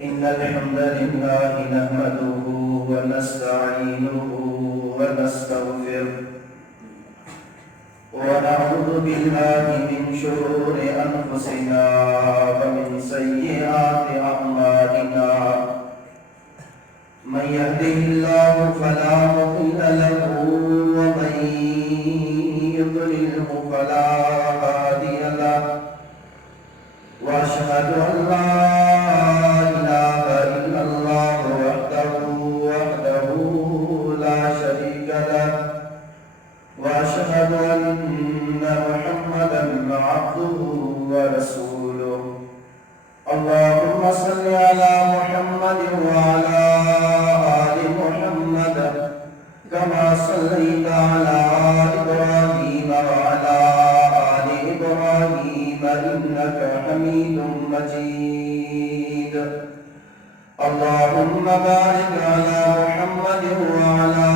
إن الحمد لله نحمده ونستعينه ونستغفره ونعوذ بالله من شرور أنفسنا ومن سيئات أعمالنا من يهده الله فلا مضل له ومن يضلله فلا هادي له وأشهد أن لا إله إلا الله وحده لا شريك له وأشهد أن محمدا عبده ورسوله اللهم صل على محمد وعلى آل محمد كما صليت على إبراهيم وعلى آل إبراهيم إنك حميد مجيد اللهم بارك على محمد وعلى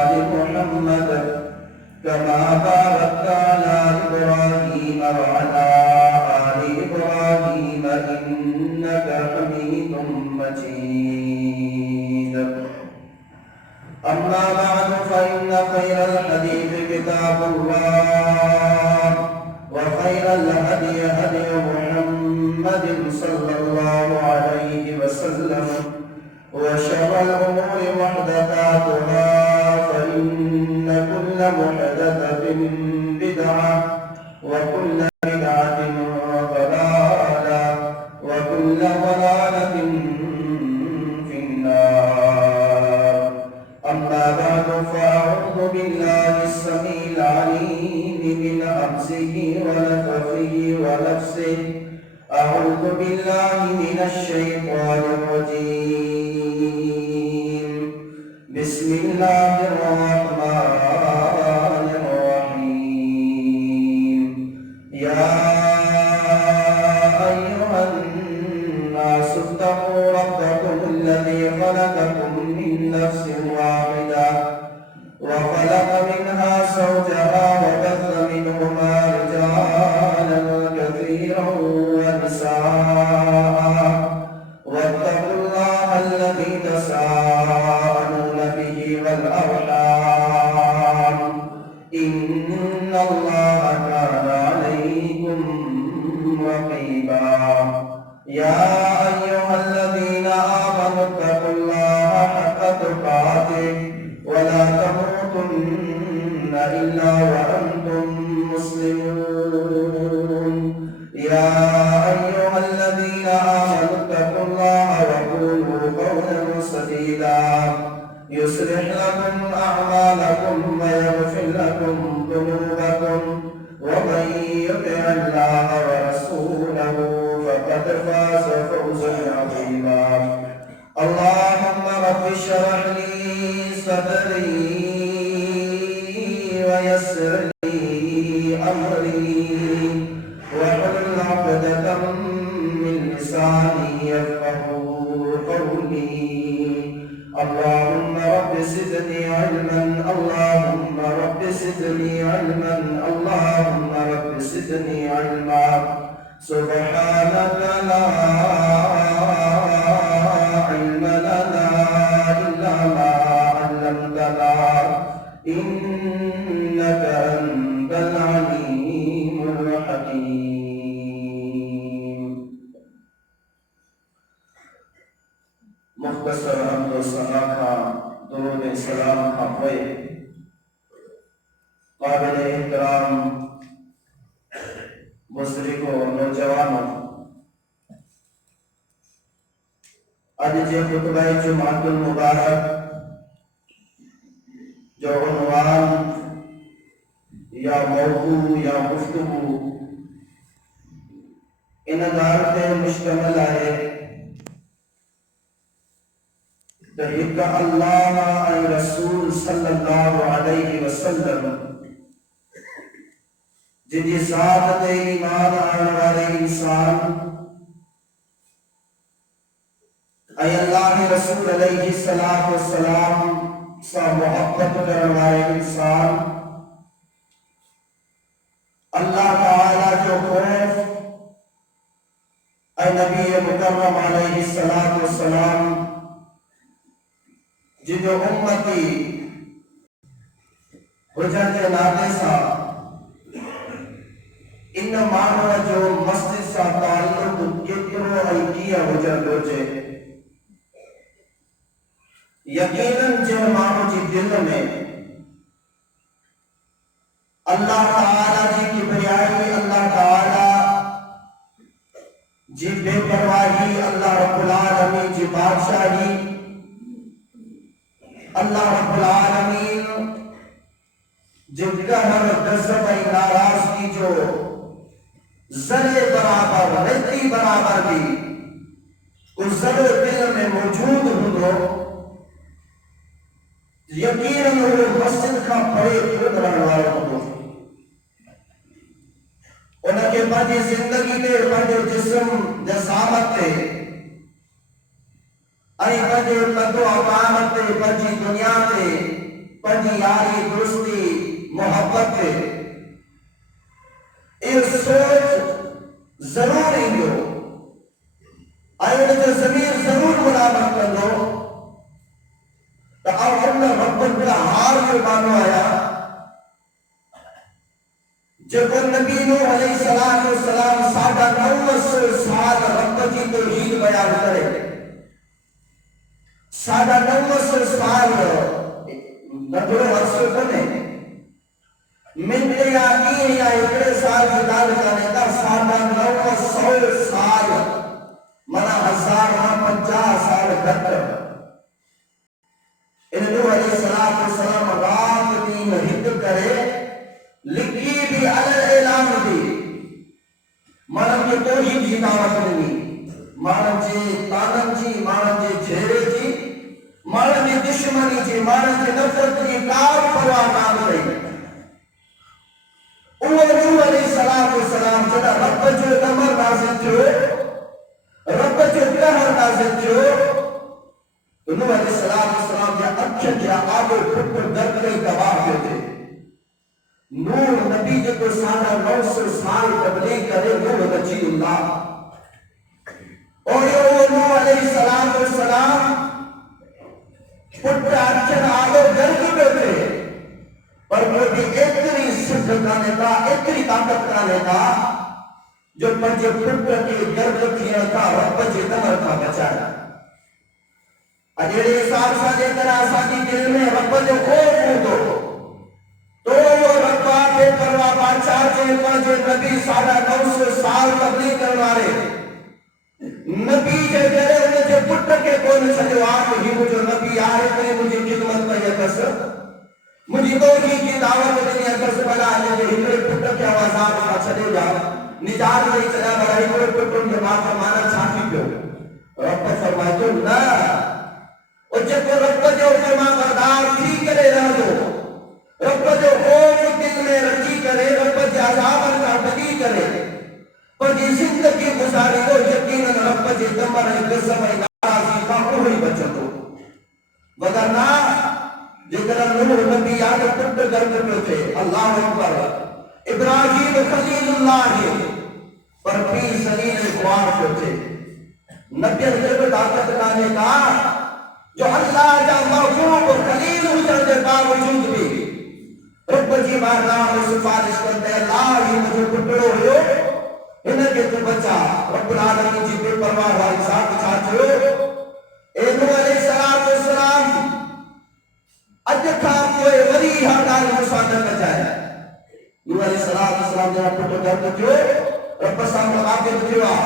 آل محمد كما باركت على إبراهيم وعلى آل إبراهيم إنك حميد مجيد أما بعد فإن خير الحديث كتاب الله وخير الهدي هدي محمد صلى الله عليه وسلم وشر الأمور محدثاتها فإن كل محدثة بدعة وكل بدعة ضلالة وكل ضلالة في النار أما بعد فأعوذ بالله السميع العليم من همزه ونفخه ونفسه أعوذ بالله من الشيطان الرجيم بسم الله الرحمن الرحيم يا أيها الناس اتقوا ربكم الذي خلقكم من نفس واحدة وخلق منها زوجها وبث منهما رجالا كثيرا ونساء واتقوا الله الذي تساءلون به والأرحام إن الله كان عليكم رقيبا يا أيها الذين آمنوا اتقوا الله حق تقاته ولا تموتن إلا وأنتم مسلمون يا أيها الذين آمنوا اتقوا الله وقولوا قولا سديدا يصلح لكم أعمالكم ويغفر لكم ذنوبكم ومن يطع الله ورسوله فقد فاز فوزا عظيما اللهم رب اشرح لي صدري ويسر لي أمري واحلل عقدة من لساني يفقهوا قولي اللهم رب زدني علما اللهم رب زدني علما اللهم رب زدني علما سبحانك لا علم لنا إلا ما علمتنا إنك أنت العليم الحكيم مختصر حمد و ثنا کا درود سلام کا ہوئے قابل احترام بزرگوں نوجوانوں آج جو خطبہ جمعۃ المبارک جو عنوان یا موضوع یا گفتگو ان عبارت مشتمل ہے تحقیق اللہ ای رسول صلی اللہ علیہ وسلم جن کی ذات تے ایمان آنے والے انسان اے اللہ رسول علیہ السلام سا محبت کرنے والے انسان اللہ تعالی جو خوف اے نبی مکرم علیہ السلام جن امتی حجن کے ناطے سا ان مانو جو مسجد سا تعلق کترو ایکیا حجن روچے یقیناً جن مانو جی دل میں اللہ تعالیٰ جی کبریائی، اللہ تعالیٰ جی بے پرواہی، اللہ رب العالمین جی بادشاہی، اللہ رب العالمین جن قہر غضب ناراضگی جو ذرے برابر رتی برابر بھی اس ذرے دل میں موجود ہوں یقیناً وہ مسجد کا بڑے خود رہنوائے ہوں ان کے پنجی زندگی تے پنجی جسم جسامت تے ای پنجی قدو اقامت تے پنجی دنیا تے پنجی یاری درستی محبت تے ایک سوچ ضرور ہی ہو آئے جو ضمیر ضرور ملامت کر دو تو اب اللہ رب الہار جو مانو آیا جب نبی نوح علیہ السلام 950 سال رب کی توحید بیان کرے 950 سال نبرو عرصے بنے منٹ یا تین یا اکڑے سال جدال کرنے کا 950 سال منا 1050 سال گھٹر ان نوح علیہ السلام رات دین ہند کرے لکھی بھی علل اعلان بھی مانم کے توحید جی دعوت نہیں مانم جی تانم جی مانم جی جھیرے جی مانم جی دشمنی جی مانم جی نفرت جی کار پرواہ نام رہی اوہ نوح علیہ السلام جدا رب جو دمر نازل جو رب جو قہر نازل جو تو نوح علیہ السلام جا اکھر کیا آگے پھر درد کئی گواہ ہوتے نور نبی جو کو 950 سال تبلیغ کرے نور بچی اللہ اور یہ نور علیہ السلام پٹا اچھن آگو گرگی بیٹھے پر وہ بھی اتنی صدق کرنے کا اتنی طاقت کرنے کا جو پنجے پٹا کی گرگ کیا تھا رب جی دمر کا بچایا اجیرے حساب سا دے کر آسانی دل میں رب جو خوف ہو دو تو وہ ربا بے پرواہ بادشاہ جے پانچے نبی 950 سال تبلیغ کروارے نبی جے کرے انہیں جے پٹ کے کون سجو آپ ہی مجھے نبی آئے کرے مجھے خدمت کا یہ کس مجھے توحید کی دعوت دنیا کس بنا ہے کہ ہمارے پٹ کے آوازات کا چلے جا نجات نہیں چلا بلا ہمارے پٹ کے بات ہمارا چھاپی پہ رب فرمائے تو نہ اور جب رب جو فرما بردار تھی کرے رہ دو رب جو خوف دل میں رکھی کرے رب جو عذاب کا بگی کرے پر یہ زندگی گزاری تو یقیناً رب جو دمر ہے قسم ہے ناراضی کا کوئی بچت ہو وگرنہ جتنا نوح نبی آگے پٹ گرد پہ تھے اللہ اکبر ابراہیم خلیل اللہ پر پی سلیل اخوار پہ تھے نبی جب طاقت لانے کا جو اللہ جا محبوب خلیل حجر دے باوجود بھی رب جی بارگاہ میں سفارش کرتے اللہ ہی مجھے پٹڑو ہو انہیں کہ تو بچا رب العالمین جی بے پرواہ والی ساتھ چاہتے ہو اے نوح علیہ السلام اج کھا کوئی وری حقال مساعدہ کر جائے نوح علیہ السلام نے پٹو کرتے جو رب سامنے آگے بکھوا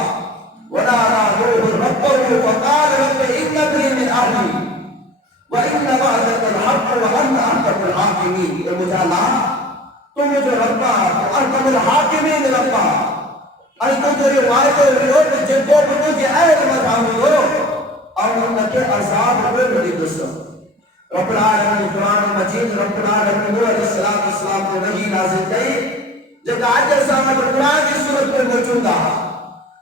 ونارا روح ربه وقال رب إن ابني من أهلي وإن وعدك الحق وأنت أحكم الحاكمين المجالہ تم جو ربا أحكم الحاكمين ربا أي تم جو وعدہ ہوئے جن کو تجھے اہل مدعو ہو اور ان کے عذاب ہوئے بڑی قسم رب العالمین قرآن مجید رب العالمین نوح علیہ السلام کو وحی نازل کی جب آج سامت قرآن کی صورت میں موجود ہے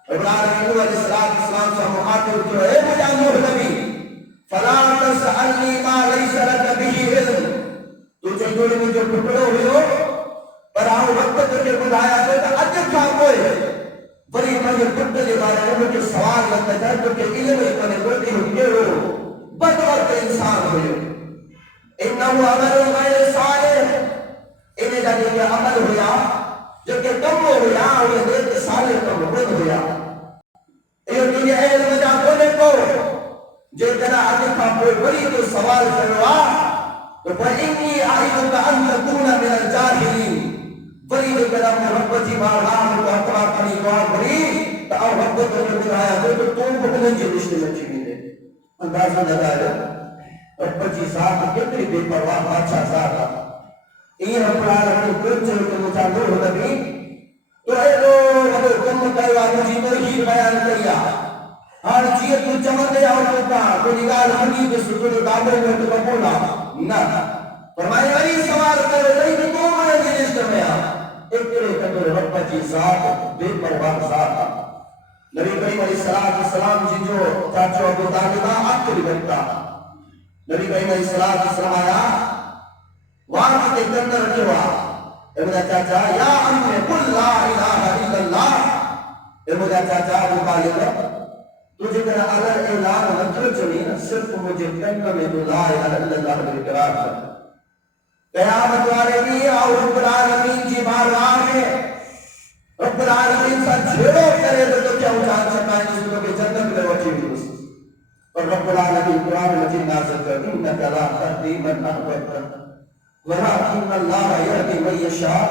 ابراہیم علیہ السلام سے مخاطب جو ہے مجھا نوح نبی فلا تسألنی ما لیس لک به علم تو چندوڑی میں جو پکڑو ہوئی ہو پر آؤ وقت کے بدایا تو اجر کھا کوئی بری مجھے پکڑ لے بارے میں کہ نظر کے علم اتنے بڑی ہوئی ہو بدبخت انسان ہوئے انہو عمل غیر صالح انہیں جانے کے عمل ہویا جو کہ کم ہویا اور دیکھ صالح کم خود ہویا یہ تجھے علم جا کونے کو جو جنا آگے کا کوئی بڑی تو سوال کروا تو فَإِنِّي أَعِدُكَ أَن تَكُونَ مِنَ الْجَاهِلِينَ بڑی جو جنا رب جی بارگاہ کو اقرا کری دعا کری تو اب رب تو نے دلایا تو تم کو نہیں رشتے میں چھی ملے اندازہ لگایا رب جی ذات کتنی بے پرواہ بادشاہ ذات یہ رب العالمین کو چل کے مجاور ہو نبی تو اے لوگ اگر کم کروا مجھے توحید بیان کیا ہر چیز کو چمک گیا اور کا تو نگال حقیق سکر دابے میں تو بولا نہ فرمائے وہی سوال کرے نہیں تو میں جس میں ایک کرے رب کی ذات بے پرواہ ذات نبی کریم علیہ السلام جی جو چاچو ابو طالب آخری بنتا نبی کریم علیہ السلام آیا وہاں کے اندر رکھے ہوا اے مجھا چاچا یا امی قل لا الہ الا اللہ اے مجھا چاچا ابو طالب تجھے میرا اگر اعلان نظر چلی نا صرف مجھے کہنا میں تو لا الہ الا اللہ میں اقرار کر قیامت والے بھی اور رب العالمین کی بارگاہ میں رب العالمین سے چھیڑو کرے تو کیا اچھان سکتا ہے جس کو کہ جنت میں وچی بھی اور رب العالمین قرآن مجید نازل کر انکا لا تهدی من احببت ولكن اللہ یهدی من یشاء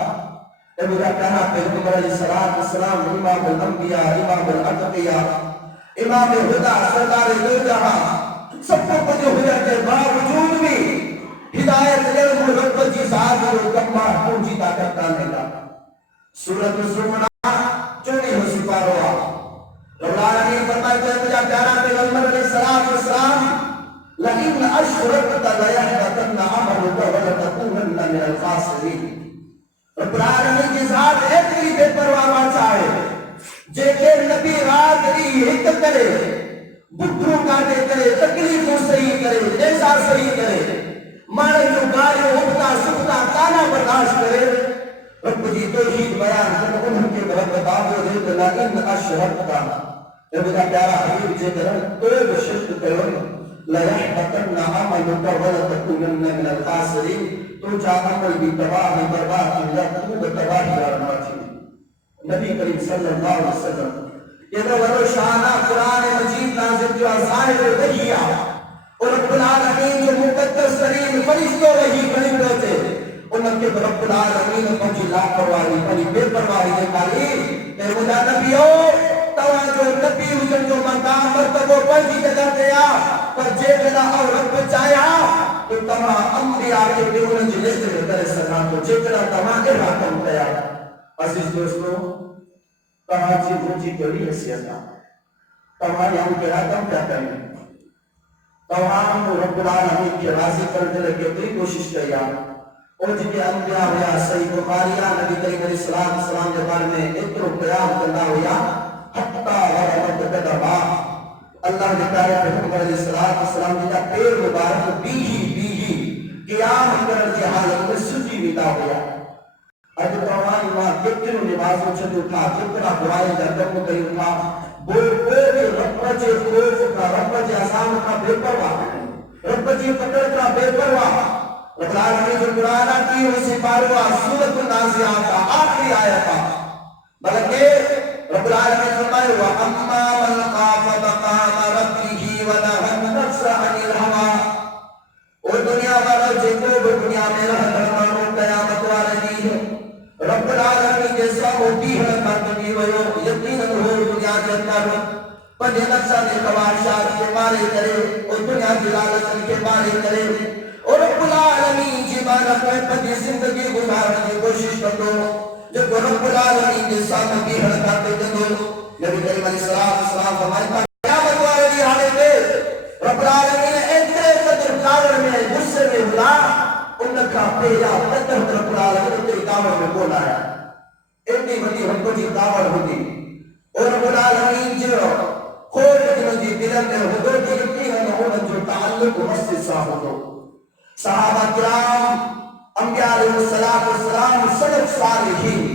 اے مجھا کہنا پیغمبر علیہ السلام امام الانبیاء امام الاتقیاء امام ہونا سردار دو جہاں سب کو جو ہویا کے باوجود بھی ہدایت علم رب کی ذات کو کم پہنچیتا کرتا نہیں تھا سورۃ الزمر 24 سپارہ رب العالمین فرماتے ہیں مجھا پیارا پیغمبر علیہ السلام لئن اشرکت لیحبطن عملک ولتکونن من الخاسرین رب العالمین کی ذات اتنی بے پرواہ بادشاہ ہے جے کہ نبی رات ری ہک کرے بکروں کاٹے کرے تکلیفوں صحیح کرے ایسا صحیح کرے مانے جو گاڑی اٹھتا سکتا تانا برداشت کرے رب جی توحید بیان کر انہوں کے طرف بابو دے دلا ان اشرکتا اے میرا پیارا حبیب جے کرن کوئی بھی شرک کرو لیحبطن عملک ولتکونن من الخاسرین تو چاہ عمل بھی تباہ برباد کی لکھوں تباہی رہنا چاہیے نبی کریم صلی اللہ علیہ وسلم یہ تو ولو شانہ قرآن مجید نازل جو ظاہر وحیہ اور رب العالمین جو مقدس ترین فرشتوں وحی کریم رہتے انہوں کے رب العالمین پہنچی لاپرواہی پہنچی بے پرواہی نکالی کہ مجھا نبی ہو تواں جو نبی حسن جو مقام مرتبہ پہنچی جگہ دیا پر جے بنا اور رب چاہیا تو تمام انبیاء کے بیرون جلست میں کرے سکا تو جے بنا تمام ارحاکم کیا عزیز دوستو تمہاں چیز اونچی کیوری حیثیت تمہاں یہاں کے راتم کیا کریں تمہاں رب العالمین کی راضی کرنے لگے بری کوشش کیا اور جن کے انبیاء ہویا صحیح بخاریہ نبی کریم علیہ السلام کے بارے میں اترو قیام کرنا ہویا حتی ورمت قدبا اللہ نے کہا پیغمبر علیہ السلام جنہا پیر مبارک بیہی قیام کرنے کی حالت میں سجی ویتا ہویا اگر تمہاری ماں کتنی نمازوں چھتے اٹھا کتنا برائے جردوں کو کہیں اٹھا بول کوئی رب جے خوف کا رب جے عذاب کا بے پرواہ رب جے فکر کا بے پرواہ رب العالمین جو قرآن کی اسی پاروا سورۃ النازعات کا آخری آیت بلکہ رب العالمین فرمائے وَأَمَّا مَنْ خَافَ مَقَامَ رَبِّهِ وَنَهَى النَّفْسَ عَنِ الْهَوَىٰ اور دنیا والا جے کو دنیا میں رہ کرنا قیامت والے دی ہے رب العالمین جیسا ہوتی ہے مردمی ویو یقیناً ہو دنیا کے اندر پنجے نفسہ نے خواہشات کے مارے کرے اور دنیا کی لالچ کے مارے کرے اور رب العالمین جی بارک میں پنجی زندگی گزارنے کی کوشش کر دو جب رب العالمین جیسا ہوتی ہے کرتے دو نبی کریم علیہ السلام فرمائے قیامت والے دی حالے پہ رب العالمین اتنے قدر کاور میں غصے میں بلا ان کا پیجا قدر رب العالمین تیری کاور میں بول آیا اتنی بڑی ہم کو جی کاور ہوتی اور رب العالمین جو خود جنہوں جی دلن میں حضور کی یقین ہے جو تعلق مسجد صاحب ہو صحابہ کرام انبیاء علیہ السلام سلف صالحین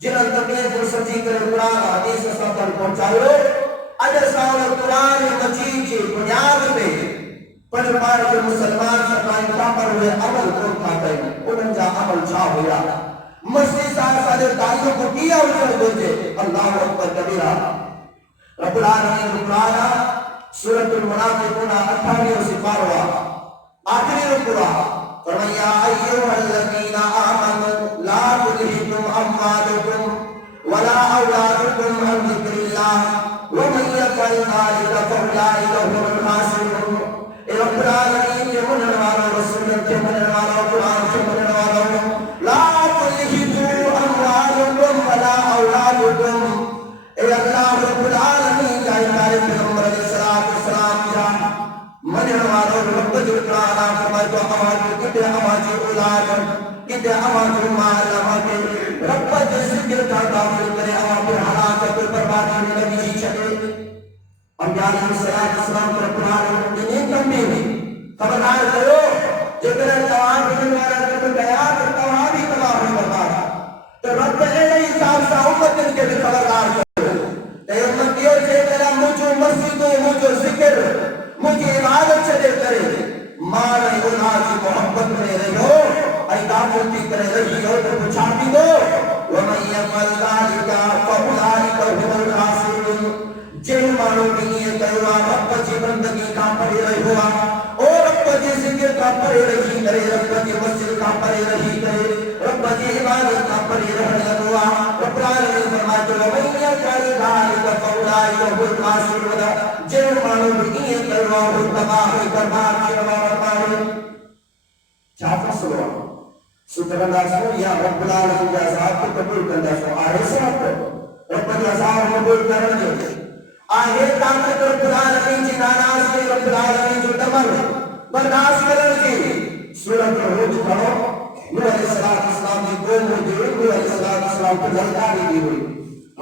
جنہوں تکلیف و سچی کرے قرآن حدیث ساتھ پہنچائے اجر ساؤں فرمائے کہ مسلمان سکائیں کیا پر ہوئے عمل کو کھاتے ہیں انہوں جا عمل چھا ہویا مسجد صاحب تعلق کو کیا اجر دوجے اللہ اکبر کبیرہ رب العالمین رکرانا سورة المنافقون 28 سپاروا آخری رکرا فرمایا ایوہ الذین آمنوا لا تلہکم اموالکم ولا اولادکم عن ذکر اللہ ومن یفعل ذلک فاولئک هم الخاسرون اے رب العالمین کے منن والوں رسول کے منن والوں قرآن کے منن والوں لا تلہکم اموالکم ولا اولادکم اے اللہ رب العالمین جائے کارے پیغمبر علیہ السلام جا منن والوں رب جلکرانا فرمائے تو آماجی کتے آماجی اولاد کتے آماجی مال آماجی رب جل ذکر کا داخل کرے آماجی حلاکت بربادی میں نبی چھتے انبیاء علیہ السلام پر رب العالمین نے کمی ہوئی خبردار کرو جتنے جوان بننے والا جب گیا تو تمہاں بھی تباہ ہوئی برباد تو رب نے حساب سا امت ان کے بھی خبردار کرو اے امتیوں سے میرا مجھو مسجد مجھو ذکر مجھے عبادت چلے کرے مال اولاد کی محبت میں رہی ہو ایدافتی کرے رہی ہو تو پچھا بھی دو وَمَنْ يَفْعَلْ ذَلِكَ فَأُولَئِكَ هُمُ الْخَاسِرُونَ جن مانو بھی یہ کہوا رب جی بندگی کا پڑے رہی ہوا اور رب جی ذکر کا پڑے رہی کرے رب جی مسجد کا پڑے رہی کرے رب جی عبادت کا پڑے رہی لگوا رب العالمین فرمائے تو وَمَنْ يَفْعَلْ ذَلِكَ فَأُولَئِكَ هُمُ الْخَاسِرُونَ جن مانو بھی یہ کہوا وہ تباہ ہوئی برباد کی روا چاہتا سوا سترندہ سو یا رب العالمین کے عذاب کو قبول کردہ سو آئے سب رب العذاب قبول کرنے آئے طاقت رب العالمین کی ناناز کے رب العالمین جو دمر برداشت کرنے کی سورت روز پڑھو نوح علیہ السلام کی قوم ہوئی نوح علیہ السلام کو جلداری دی ہوئی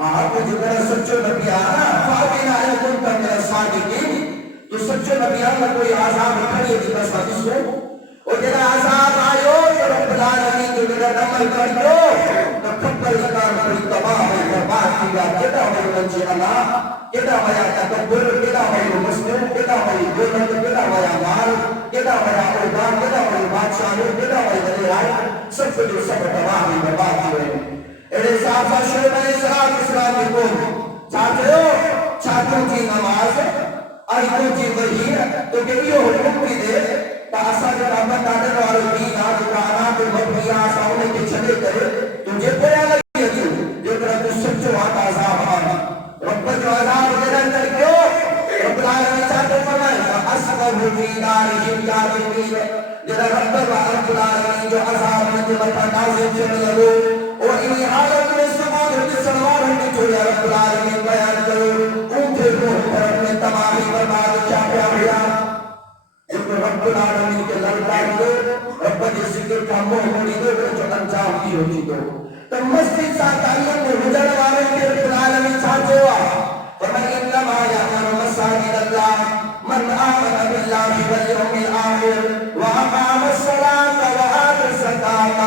آپ کو جو میرا سچو نبی آنا فاقینا ایکن کا میرا صادقین تو سچو نبی آنا کوئی عذاب کھڑی ہے جیتا ساتھ سو اور جنہ عذاب آئیو تو رب العالمین جو میرا نمل کریو تو کھپر اکار کری تباہ ہے برباد کی گا کتا ہوئی منچی اللہ کتا ہویا تکبر کتا ہوئی مسلم کتا ہوئی دولت کتا ہویا مال کتا ہویا اردان کتا ہوئی بادشاہی کتا ہوئی دلی رائے سب جو سب تباہ ہے برباد کی ہوئی اے صحابہ شعب علیہ السلام کی قوم چاہتے ہو چاہتوں کی نماز آئیتوں کی وحی تو کہ یہ حکم بھی دے تاسا جو رحمت دادر والو دین آج کانا تو مبنی آسا انہیں کے چھلے کرے تجھے پڑیا لگی ہے جو کرا تو سچو آتا عذاب آنا رب جو عذاب دینا کر کیوں رب العالمین چاہتے فرمائے فَأَسْقَهُ فِي نَارِهِمْ كَافِرِينَ جنہ رب العالمین جو عذاب میں جمعتا نازل چل لگو اور انہی حالت میں سبود ہوتی سلوار ہوتی جو یا رب العالمین بیان کرو اونٹے روح پر اپنے تمامی برباد کیا پیا ہویا ایک رب العالمین کے لڑکائی دو رب جی ذکر کا موہ ہونی دو جو انجام کی ہوتی دو تو مسجد سا تعلق میں حجر والے کے رب العالمین چاہتے ہوا فَمَنْ إِنَّمَا يَعْمَرُ مَسَاجِدَ اللَّهِ مَنْ آمَنَ بِاللَّهِ وَالْيَوْمِ الْآخِرِ وَأَقَامَ الصَّلَاةَ وَآتَى الزَّكَاةَ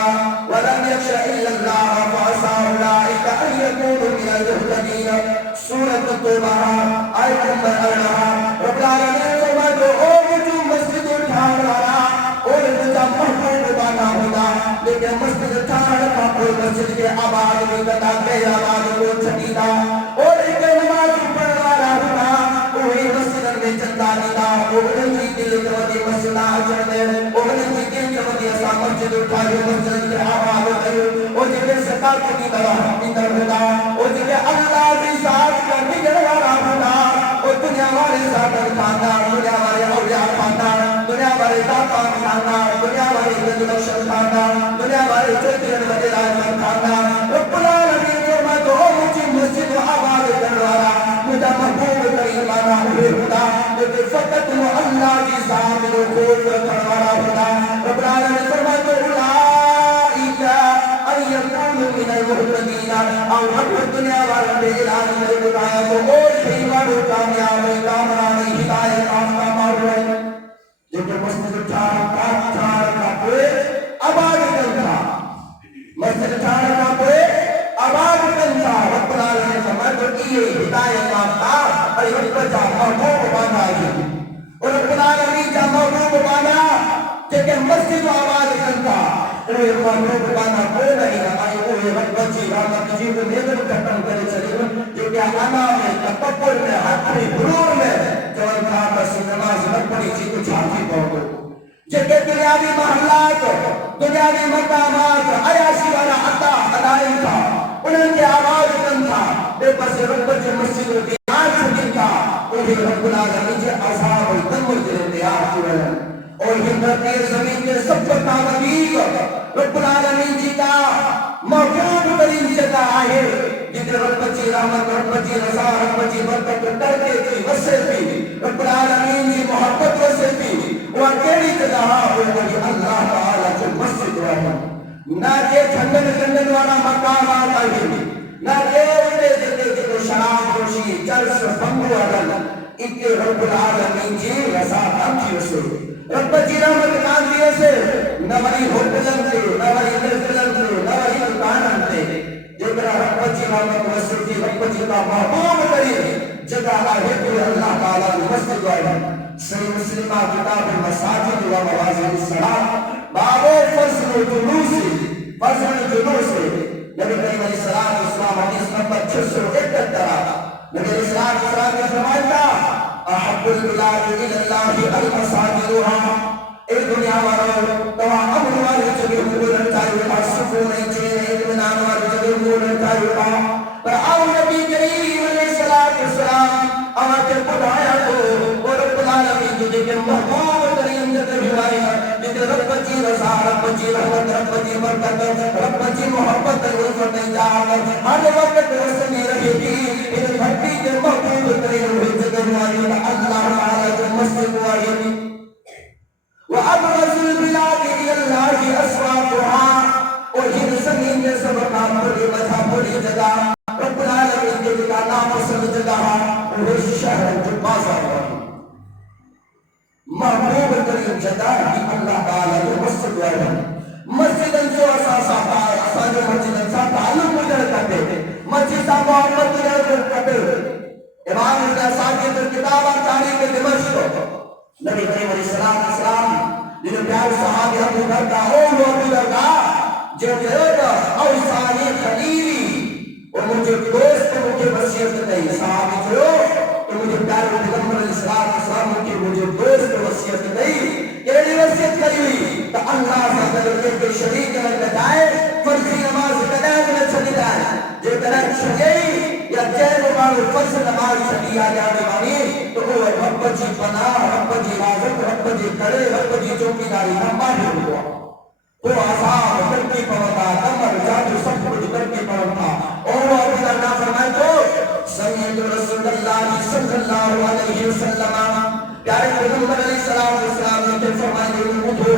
وَلَمْ يَخْشَ إِلَّا اللَّهَ فَعَسَىٰ أُولَٰئِكَ أَن يَكُونُوا مِنَ الْمُهْتَدِينَ سورۃ التوبہ آیت نمبر 18 رب العالمین فرماتے او مجھے مسجد اٹھانا اور مجھے محبوب بانا ہونا لیکن مسجد اٹھانا کا کوئی مسجد کے آباد میں بتا غیر آباد کو چھٹینا اور ایک نماز پڑھنا ہونا کوئی مسجد میں چندہ دینا اوہنے کی دل جمدی مسجد آجر دے اوہنے کی دل جمدی ایسا مسجد اٹھائی مسجد کے آباد گئے اور جنہیں سکا کی طرح اندر ہونا اور جنہیں اللہ بھی ساتھ کا نگل والا ہونا اور دنیا والے ساتھ کھانا دنیا والے اولیاء کھانا دنیا والے داتا کھانا دنیا والے جدلشن کھانا دنیا والے چترن وجہ کھانا رب العالمین فرماتے تو مجھے مسجد و آباد کروانا مجھے محبوب کریم آنا ہوئے ہوتا لیکن فقط وہ اللہ کی ذات کو خوف کروانا ہوتا رب العالمین فرماتے اولئک ان یکونوا من المهتدین اور رب دنیا والوں نے اعلان میں بتایا تو اور ایمان کامیاب کامرانی ہدایت آفتا مار رہے لیکن مسجد اٹھانا کا پورے آباد کرتا مسجد اٹھانا کا پورے آباد کرتا رب العالمین فرمائے تو یہ ہدایت آفتا اور رب جا محبوب بنا گئی اور رب العالمین جا محبوب جے مسجد آواز کرتا اوے مانو بنا کو نہیں آئی اوے رب جی رحمت جی کو نیدن کٹن کرے چلی جو کہ انا میں تکبر میں حقی غرور میں جوان تھا بس نماز نہ پڑھی جی کو چھاتی پڑھو جے کہ دنیاوی محلات دنیاوی مقامات عیاشی والا عطا ادائی تھا انہوں کے آواز کن تھا بے پس رب جی مسجد و دیان سکن تھا اوہی رب العالمین جے عذاب الدم جلے دیار کی ولن اور ہندرتی زمین کے سب پر تعمیر رب العالمین جی کا محبوب ترین جگہ آئے جتنے رب جی رحمت رب جی رضا رب جی برکت کرتے تھی وسے تھی رب العالمین جی محبت وسے تھی وہ اکیلی جگہ ہوئی وہی اللہ تعالیٰ جو مسجد رحمت نہ کہ جھنڈن جھنڈن والا مقام آتا ہی نہ کہ اٹھے جتے جتے شراب روشی چرس بنگو عدل اتنے رب العالمین جی رضا کی وسے رب جی رحمت کان دیے سے نوری ہوٹلن تے نوری ریسٹورنٹ تے نوری دکانن تے جگہ رب جی رحمت وسے تھی رب جی کا محبوب ترین جگہ ہے کہ اللہ تعالیٰ مسجد ہے صحیح مسلمہ کتاب المساجد و مواضع الصلاۃ باب فضل جلوس نبی کریم علیہ السلام حدیث نمبر 671 نبی علیہ السلام نے فرمایا احب البلاد الى اللہ المساجدها اے دنیا والوں تمام امن والے جگہ بولن چاہیے سکون چین اطمینان والے جگہ بولن چاہیے پر آؤ نبی کریم علیہ السلام آتے بڑھایا تو رب العالمین جی کے محبوب ترین جگہ ہوائی جتے رب جی رضا رب جی رحمت رب جی برکت رب جی محبت الفت انجام ہر وقت وسنی رہے گی ان بھٹی کے محبوب ترین جگہ ہوائی اللہ تعالیٰ جو مسجد ہوائی وَأَبْرَزُ الْبِلَادِ إِلَى اللَّهِ أَسْوَاقُهَا اور ہن زمین کے سب کام بڑی مذہب بڑی جگہ رب العالمین کے جگہ ناپسند جگہ وہ شہر جو بازار ہے محبوب ترین جگہ ہی اللہ تعالیٰ جو مسجد ہے مسجد جو اساسا اسا جو مسجد سے تعلق گزر کرتے مسجد سے محبت گزر کرتے امام ساجد کتاب تاریخ دمشق نبی کریم علیہ السلام جنہوں پیار صحابی ابو دردا ابو دردا جو اوصانی خلیلی اور مجھے دوست مجھے وصیت نہیں صحابی جو مجھے پیار پیغمبر علیہ السلام کی مجھے دوست وصیت نہیں کیڑی وصیت کری ہوئی تو اللہ سے کے شریک نہ لگائے فرضی نماز قدام نہ چلی جائے جو طرح چھگئی یا جائے وہ فرض نماز چلی آ جانے والی تو وہ رب جی پناہ رب جی حاضر رب جی کھڑے رب جی چوکیداری ہمارے ہوا تو عذاب کرتی پڑتا کمر جادو سب کچھ کرتی پڑتا اور وہ اپنا نہ فرمائے تو سید رسول اللہ صلی اللہ علیہ وسلم پیارے پیغمبر علیہ السلام نے فرمایا مدھو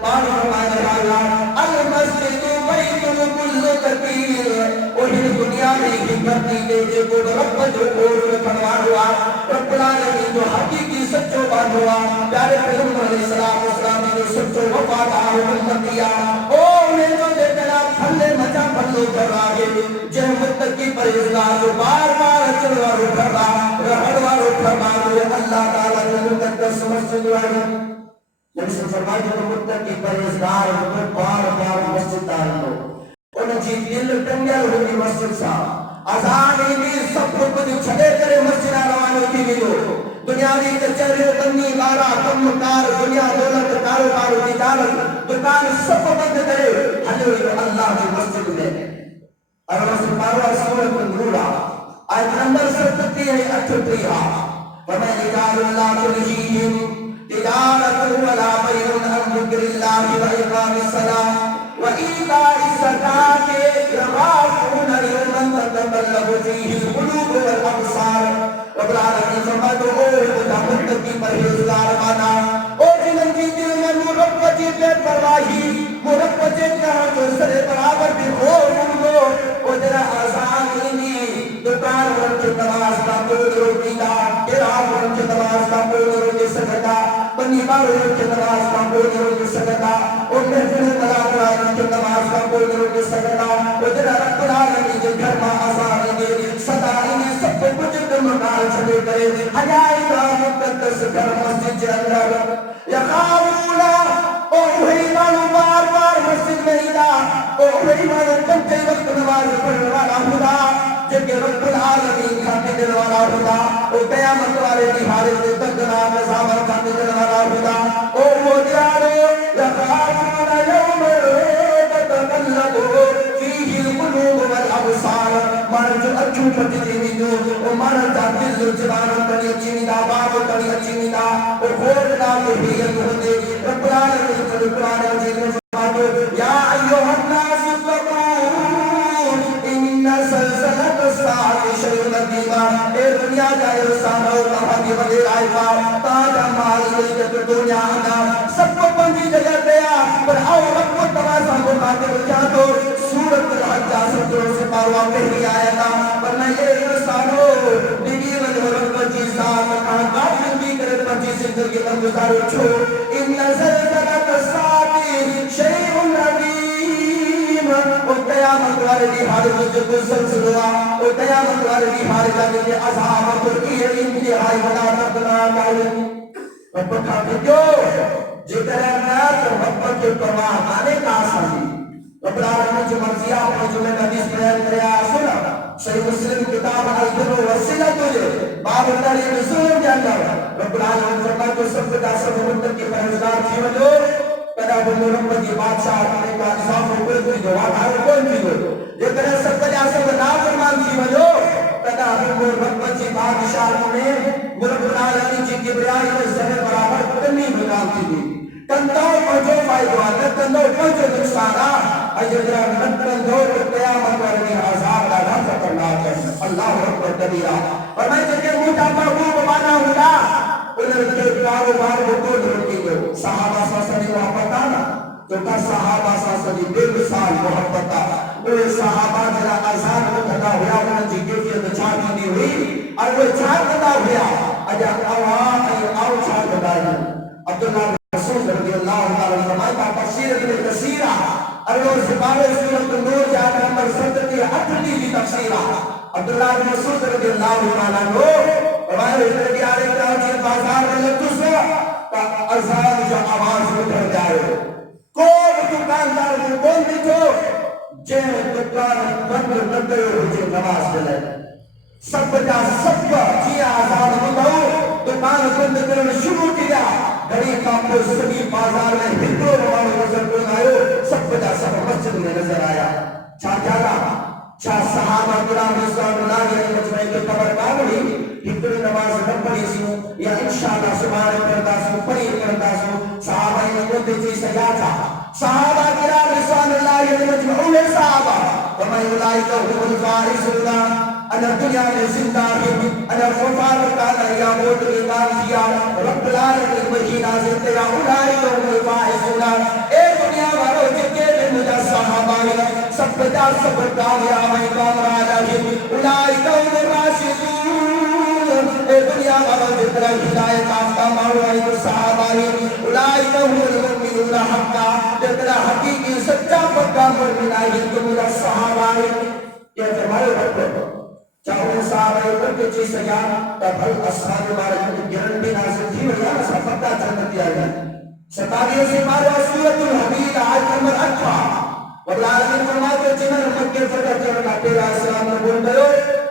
پانی فرمایا رہا المسجد بیت کل کبیر اور دنیا میں حکمت دے دے کو رب جو قول فرما ہوا رب العالمین جو حقیقی سچو بات ہوا پیارے پیغمبر علیہ السلام نے سچو وفادار امت دیا او نے جو دے جناب تھلے مچا بھلو کر آگے جو متقی پرہیزگار جو بار بار چلوار اٹھا رہڑوار اٹھا اللہ تعالیٰ جو مقدس مسجد ہے نبی سے فرمایا جو متقی پرہیزگار جو بار بار مسجد دارو انہیں جی دل ٹنگل ہوئی مسجد سا آزانی بھی سب کو کچھ چھڑے کرے مسجد روانو کی بھی ہو دنیاوی کچھرے تنی بارا کم کار دنیا دولت کاروبار تجارت دکان سب بند کرے حضور اللہ کی مسجد میں اور مسجد پاروا سورت نورا آیت نمبر 37 وَمَنْ يَجْعَلِ اللَّهُ تُلْهِيهِمْ تِجَارَةً وَلَا بَيْعٌ عَنْ ذِكْرِ اللَّهِ وَإِقَامِ الصَّلَاةِ وَإِيتَاءِ الزَّكَاةِ يَخَافُونَ يَوْمًا تَتَقَلَّبُ فِيهِ الْقُلُوبُ وَالْأَبْصَارُ رب العالمین فرماتے او متقی پرہیزگار بنا او جنن کی دل میں مربت بے پرواہی مربت کہاں تو سر برابر بھی ہو لو او جرا آسان نہیں دکان ورن کے نماز کا کوئی روٹی دا قرآن ورن کے نماز کا کوئی روٹی سکتا بنی بار ورن کے نماز کا کوئی روٹی سکتا اور محفل طلاق ورن کے نماز کا کوئی روٹی سکتا او جرا رب العالمین کے گھر میں آسان نہیں صدا انہیں سب کچھ مکان چھلے کرے حجائی کا مقدس گھر مسجد کے اندر یخاونا وہی مانو پنجے وقت نماز پڑھنے والا خدا جنہیں رب العالمین کھاتے دل والا خدا او قیامت والے دہاڑے سے دردناک عذاب کھاتے دل والا خدا او وہ دیارو یخافون یوم تتقلب فیہ القلوب والابصار مانا جو اچھو پتی دیوی جو او مانا جا دل زبان تنی اچھی نیدا باب تنی اچھی نیدا او خود نام حیت ہوتے رب العالمین صلی قرآن عزیز میں فرماتے یا ایوہ الناس اتقون ان سلسلۃ الساعۃ شیء عظیم اے دنیا جائے انسان اور تمہاری وغیر آئے پا تاجا مال لے دنیا آنا سب کو پنجی جگہ دیا پر آؤ رب کو تماشا کو خاطر کیا دو سورت الحج ستروں سے پاروا پہلی آیا تھا ورنہ یہ انسانوں دیگی وجہ رب پنجی ساتھ کھانا کافی بھی کرے پنجی زندگی کا گزارو چھو ان سلسلۃ الساعۃ شیء عظیم او قیامت والے دہاڑے میں جو سلسلہ او قیامت والے دہاڑے جانے کے عذاب اور یہ انتہائی بڑا دردناک ہے رب کھاتے جو جتنے نات محبت کے پرواہ آنے کا آسانی رب العالمین جو مرضیہ اپنے جو میں حدیث بیان کریا سنا صحیح مسلم کتاب البر والصلہ تجھے باب اللہ رسول کے اندر رب العالمین فرمائے تو سب کا سب مدت کے پرہیزگار تھی وجہ پیدا محمد کی بادشاہ کرنے کا نظام کو کوئی بھی دو آگاہ کوئی بھی دو جتنے سب کا سب نافرمان تھی وجہ پیدا محمد کی بادشاہ نے رب العالمین کی کبریائی میں زمین برابر کرنی مقام تھی کندھوں پر جو فائدہ آتا کندھوں پر جو نقصانہ اجرا کندھوں پر قیامت والے عذاب کا رفع کرنا ہے اللہ اکبر کبیرہ اور میں جنہیں موٹا محبوب مانا ہوگا انہیں کے کاروبار کو کو دھرتی ہو صحابہ ساسنی محبت آنا تو کا صحابہ ساسنی بے مثال محبت آنا انہیں صحابہ جنہ آزاد کو دھگا ہوا انہیں جی کیفیت چھاڑی دی ہوئی اور وہ چھاڑ دھگا ہوا اجا آؤ چھاڑ دھگا ہے عبداللہ رسول رضی اللہ تعالیٰ فرمائے کا تفسیر ابن کثیرہ ارلو زبان سورۃ النور جہاں نمبر 7 کی 8 کی تفسیرہ عبداللہ بن مسعود رضی اللہ تعالیٰ عنہ فرمائے نبی علیہ السلام کے بازار میں لطفہ کا اذان جو آواز اٹھ جائے کوئی دکاندار کو بول بھی تو جن دکان بند کرتے ہوئے نماز ملے سب کا سب کیا آزاد ہوتا دکان بند کرنے شروع کیا گھڑی کا کو سبھی بازار میں ہندو روانو نظر کو آئے سب بجا سب مسجد میں نظر آیا چھا کیا رہا چھا صحابہ کرام رضوان اللہ علیہ مجمعی کے قبر کاملی ہندو نماز نہ پڑھی سو یا انشاءاللہ سبحانہ کرتا سو پڑھی کرتا سو صحابہ نے کو دیجی سیا تھا صحابہ کرام رضوان اللہ علیہ مجمعی صحابہ ومن اولئک هم الفائزون انا دنیا میں زندہ ہوں انا فرفار کالا یا موت کے کام کیا رب العالمین وہی نازل تیرا اولائک هم الفائزون اے دنیا والوں جتنے بھی مجھا صحابہ ہیں سب بجا سب کامیاب ہیں کامران ہیں اولائک هم الراشدون اے دنیا والوں جتنا ہدایت آفتا مارو ہیں صحابہ ہیں اولائک هم المؤمنون حقا جتنا حقیقی سچا پکا مومن ہیں تو مجھا صحابہ ہیں یہ فرمائے رب چاہوں صحابہ اوپر کے چیز سجان تب حل اصحاب بارے میں گرن بھی نازل تھی وہاں ایسا فتح جنت دیا گیا ستاریوں سے مارو سورۃ الحدید آیت نمبر 8 والعالمین فرماتے جنہاں مکہ فتح کرنا تیرا اسلام نے بول گئے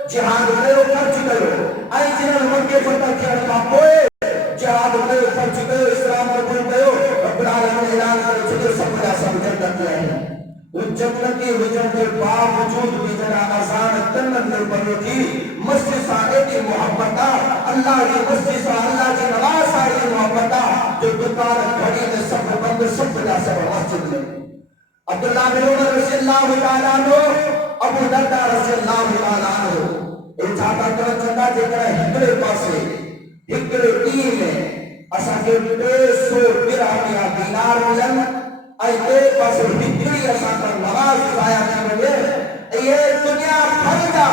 جہاد کرو کر چکے ہو آئی جنہاں مکہ فتح کرنا پوئے جہاد کرو کر چکے ہو اسلام نے بول گئے رب العالمین اعلان کر چکے سب کو ایسا جنت دیا ہے جنتی وجن کے باوجود بھی جنا آسان تنن میں پڑی تھی مسجد صاحب کی محبتہ اللہ کی مسجد صاحب اللہ کی نواز آئی محبتہ جو دکان گھڑی میں سب بند سب بجا سب مسجد میں عبداللہ بن عمر رضی اللہ تعالیٰ عنہ ابو دردہ رضی اللہ تعالیٰ عنہ ایک چھاتا کرن چندہ جکر ہکڑے پاسے ہکڑے تین میں اسا کے 200 درہم دینار ملن آئی ایک پاس ہکڑی اساں پر نواز ضائع کرنے میں یہ دنیا پھر جا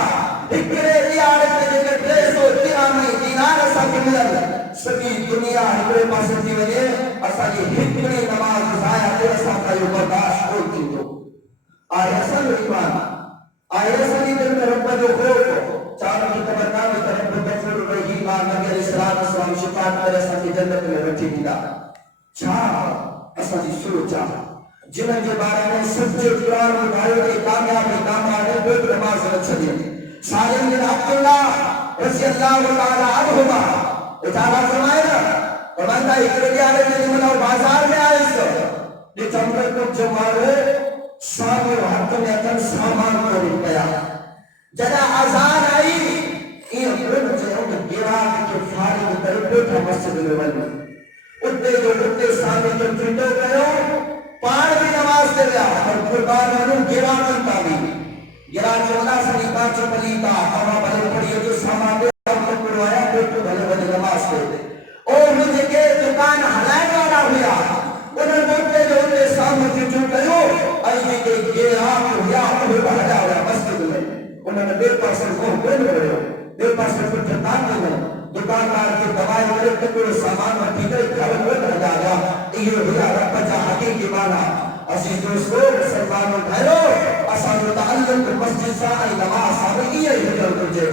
ہکڑے ریارت کے جگہ 200 درہم دینار اساں کے ملن سبھی دنیا ہکڑے پاس کی وجہ اساں یہ ہکڑی نواز ضائع کرنے اساں کا یہ برداشت ہوتی ہو آئی ایسا ایمان آئی ایسا نہیں دل میں رب جو خوف چاروں کی تبرکان میں طرف بکفر رہی ماں نبی علیہ السلام شفاعت کرے اساں کی جنت میں رکھی گیا چھا اساں جی سوچا جنہوں کے بارے میں سچے قرآن مطالعے کے کامیاب نماز رکھ سکے. سالم بن عبداللہ رضی اللہ تعالیٰ عنہما اجازت فرمائے نا فرماتا ایک رجالے میں جملہ بازار میں آئے سو یہ چمکر کو جمارے سامنے ہاتھ میں اکن سامان کو رکھیا جدا آزان آئی یہ رب جنہوں نے گران کے فارغ طرف بیٹھا مسجد میں بنی اتنے جو اتنے سامنے جو چنڈو گئے پان بھی نماز دے گیا اور قربان انہوں گران کا بھی گران چولا سنی کانچو پلیتا ہوا بھلے پڑی جو سامان دے ہم کو آیا بیٹھو بھلے بھلے نماز دے دے اور مجھے کہ دکان ہلائے والا ہویا انہوں بولتے جو اتنے سامنے جو چون گئے آئیے کہ گران ہویا انہوں بہجا ہویا مسجد میں انہوں نے بے پاسر کو بین کرے بے پاسر کو جتان دے دکاندار کے دوائی میرے ٹکڑے سامان میں ٹھیکے گھر میں بہجا گیا یہ ہویا رب جا حقیقی مانا عزیز دوستو مسلمانوں بھائیو اسان تعلق مسجد سے آئی نماز سابقی ہے حجر تجھے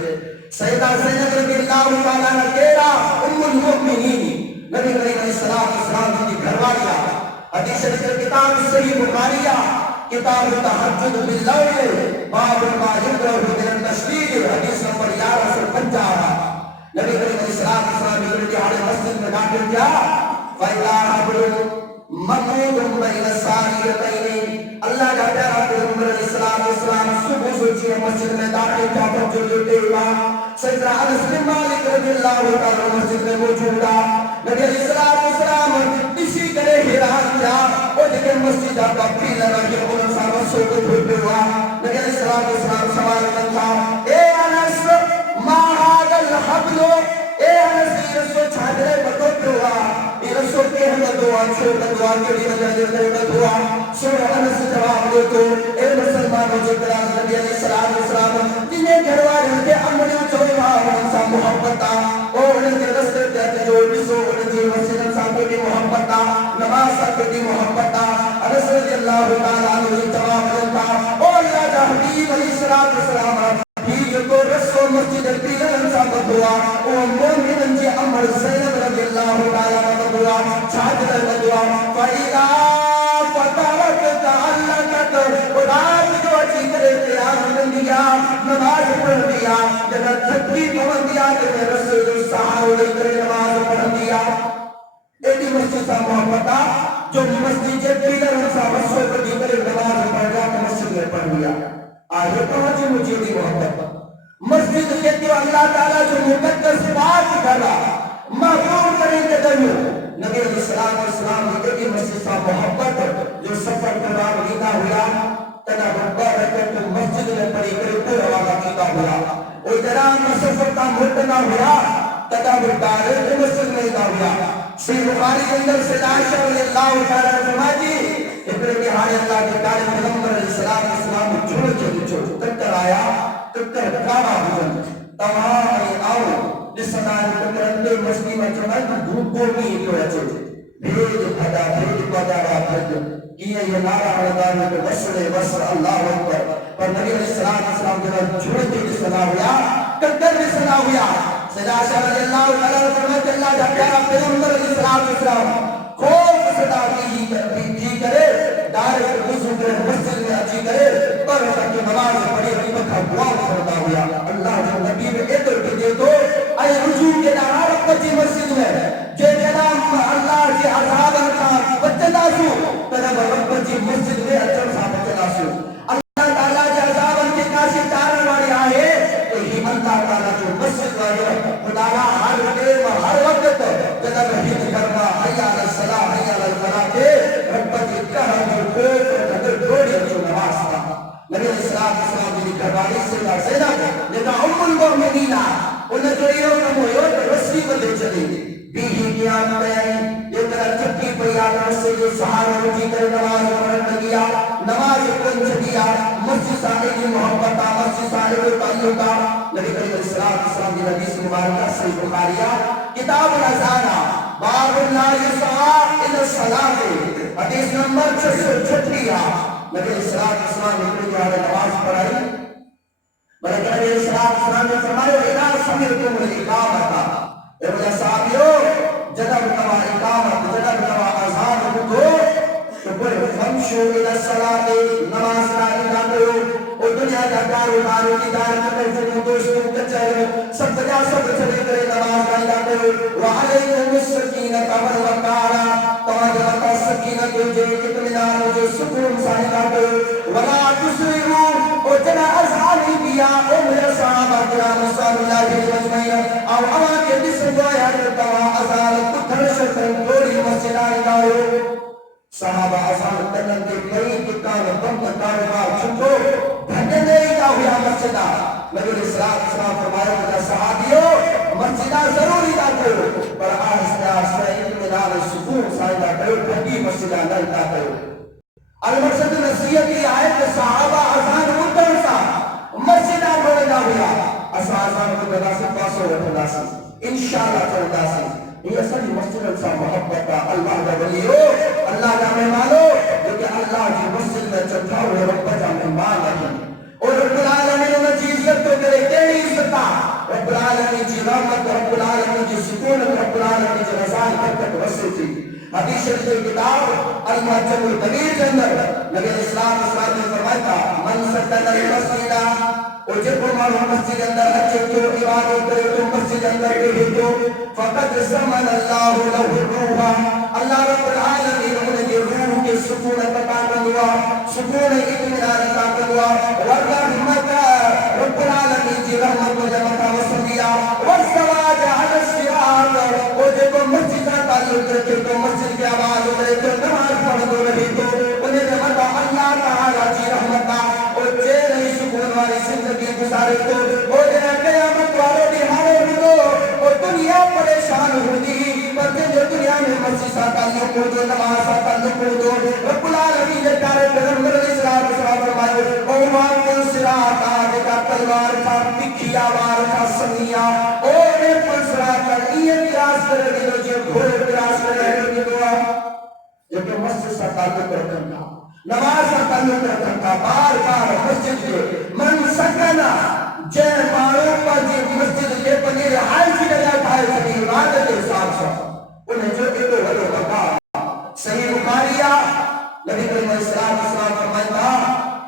سیدہ زینب رضی اللہ تعالیٰ نے کہا ام المؤمنین نبی کریم علیہ السلام کی گھروالیا حدیث شریف کتاب صحیح بخاریہ کتاب تہجد باللیل باب ما یکرہ من التشدید حدیث نمبر 1150 نبی کریم علیہ السلام کی دیہڑے مسجد میں داخل کیا فَإِلَىٰ حَبْلٌ مَّقْعُودٌ بَيْنَ السَّارِيَتَيْنِ اللہ کا پیارا پیغمبر علیہ السلام صبح سوچی مسجد میں داخل کیا جو لیتے ہوا سیدنا انس بن مالک رضی اللہ تعالیٰ مسجد میں موجودا نبی علیہ السلام اسی کرے حیران کیا اور جگہ مسجد آپ کا پیلر رکھے انہوں صاحب سو کو بھولتے ہوا نبی علیہ السلام سوال کرتا اے انس ما هذا الحبل اے انس یہ رسول چھاڑے بتوتے ہوا یہ رسول کے ہم دعا چھوڑ دعا کے لیے نجات کرے دعا سو انس جواب دے تو اے مسلمانوں کے کرام نبی علیہ السلام جنہیں گھر والے کے امر چوبا ان سے محبت اور ان کے راستے تے جو بسو ان کی مسجد صاحب کی محبت نماز صاحب کی محبت انس رضی اللہ تعالی عنہ جواب دیتا او اللہ کا حبیب علیہ السلام یہ تو رسول مسجد پیلن صاحب دعا او مومن کے امر زینب رضی اللہ تعالی عنہ دعا چھاجر دعا فائدہ فتاوت تعلقت قرآن جو اچھی کرے قیام کر دیا نماز پڑھ دیا جنہاں تھکی پڑھ دیا کہ رسول صاحب نے نماز پڑھ دیا ایڈی مسجد صاحب محبتہ جو مسجد کے پیلن صاحب سو پر دی کرے نماز پڑھ دیا کہ مسجد میں پڑھ دیا آئے پہنچے مجھے دی محبت مسجد کے تو اللہ تعالیٰ جو مقدس بات کرا محبوب کریں کے دنوں نبی علیہ السلام نے کہ مسجد کا محبت جو سفر کرا لیتا ہوا تنا ربا رکھر تو مسجد میں پڑی کرے تو روانا کیتا ہوا وہ جرام سفر کا مرتنا ہوا تنا بردارے تو مسجد میں لیتا ہوا سی بخاری کے اندر سے عائشہ رضی اللہ تعالیٰ فرماتی ابن بہار اللہ کے کارے پیغمبر علیہ السلام چھوڑ کے چھوڑ تکر آیا تکر کعبہ بجن تمام آؤ جس سنائے تکر اندے مسلی میں چمائے تو دھوپ کو بھی ایک ہویا چھوڑے بھیج بھدا بھیج بھدا بھد کیا یہ نعرہ حردان میں وصر اللہ اکبر پر نبی علیہ السلام جب چھوڑ کے جس سنا ہویا تکر بھی سنا ہویا سیدہ عائشہ رضی اللہ تعالیٰ فرماتے اللہ جب پیارا پیغمبر علیہ السلام خوف صدا کی کرے ڈائریکٹ وضو کرے مسجد میں اچھی کرے پر تک نماز پڑھی رحمت کا دعا کرتا ہوا اللہ جو نبی میں ادھر بھیجے تو اے رجوع کے نعرہ پچی مسجد میں جو کلام اللہ کے عذاب کا بچتا سو تنب رب پچی مسجد میں اچھر سا بچتا سو اللہ تعالیٰ کے عذاب کے کاشی چارن والے آئے تو ہی اللہ تعالیٰ جو مسجد والے خدا ہر ٹیم ہر وقت تنب ہت کرنا حیاء الصلاة حیاء الفلاح کے رب پچی کہا جو خوف قدر دوڑی جو نماز تھا نبی علیہ السلام کی گھروالی سے زینب لیکن ام المؤمنین انہیں جو یہ کم ہوئے تو رسلی بدے چلے بھی ہی قیام میں آئی یہ طرح چکی پہ آدم سے جو سہارا رجی کر نماز پڑھنے لگیا نماز پڑھنے لگیا مسجد صاحب کی محبت مسجد صاحب کی تعلق نبی کریم علیہ السلام کی حدیث مبارکہ صحیح بخاریہ کتاب الازانہ باب لا یسعى الى الصلاة حدیث نمبر 636 نبی علیہ السلام نے کہا نماز پڑھائی بلکہ نبی علیہ السلام نے فرمایا اذا سمعتم الاقامۃ اے میرے صحابیو جب توا اقامت جب توا اذان ہو تو بڑے فمش فمشوا الى الصلاۃ نماز کا ادا کرو اور دنیا کا کاروبار ادارہ کرو دوستوں کچہروں سب جگہ سب چلے کرے نماز کا ادا کرو وعلیکم السکینۃ والوقار تمہارے سکینت جو اطمینان جو سکون سائے کرو ولا تسرفوا اور جنا اذان کیا او میرے صحابہ کرام صلی اللہ علیہ وسلم اور اوا کے جسم گویا کرتا اذان پتھر سے تھوڑی مسجد آئے گا صحابہ اذان کرنے کے کئی دکان بند کاروبار چھوڑو بھجن نہیں کا ہوا مسجد نبی علیہ السلام فرمایا کہ صحابیوں مسجد ضروری نہ کرو پر آہستہ آہستہ اطمینان سکون سائے کرو بھگی مسجد نہ کرو المقصد نصیحت یہ ہے کہ صحابہ اذان مدر سا مسجد آنے نہ ہوا اذان کو بدا سے پاسو رکھنا سی انشاءاللہ چلتا سی یہ اصلی مسجد سا محبت کا اللہ کا ولیو اللہ کا مہمانو لیکن اللہ کی مسجد میں چلتا ہوئے رب کا مہمان رہی اور رب العالمین نے چیز تو کرے کیڑی عزتا رب العالمین کی رحمت رب العالمین کی سکون رب العالمین کی رضا برکت وسع تھی حدیث شریف کی کتاب المعجم الکبیر کے اندر نبی اسلام نے فرمایا من سکن المسجد اور جب ہمارا مسجد اندر اچھے تو عبادت کرے تو مسجد اندر کے تو فقط سمن اللہ له الروح اللہ رب العالمین انہیں یہ روح کے سکون عطا کروا سکون اطمینان عطا کروا ورحمت رب العالمین کی رحمت و جمع وسعیا والزواج على الصراط اور جب مسجد کا تعلق رکھے تو مسجد کی آواز میں تو نماز پڑھتے رہے تو انہیں رحمت اللہ تعالی کی رحمت اور چہرے سکون والی زندگی گزارے تو اور جنہیں قیامت والوں کی حالے ہو اور دنیا پریشان ہوتی پر جو دنیا میں مسجد کا تعلق ہو جو نماز کا تعلق ہو جو رب العالمین نے پیارے پیغمبر علیہ السلام فرمائے او مانو صراط آج کا تلوار کا تکھیا وار کا سنگیا اور نے پنسرا کر یہ پیاس کرے گی جو گھوڑے پیاس کرے گی دعا جو کہ مسجد کا تعلق رکھنا نماز کا تعلق رکھنا بار بار مسجد کے من سکنا جے مارو پر جی مسجد کے پنیر حال کی جگہ کھائے سکی عبادت کے ساتھ ساتھ انہیں جو ایک ہلو بتا صحیح بخاریہ نبی کریم السلام فرمائتا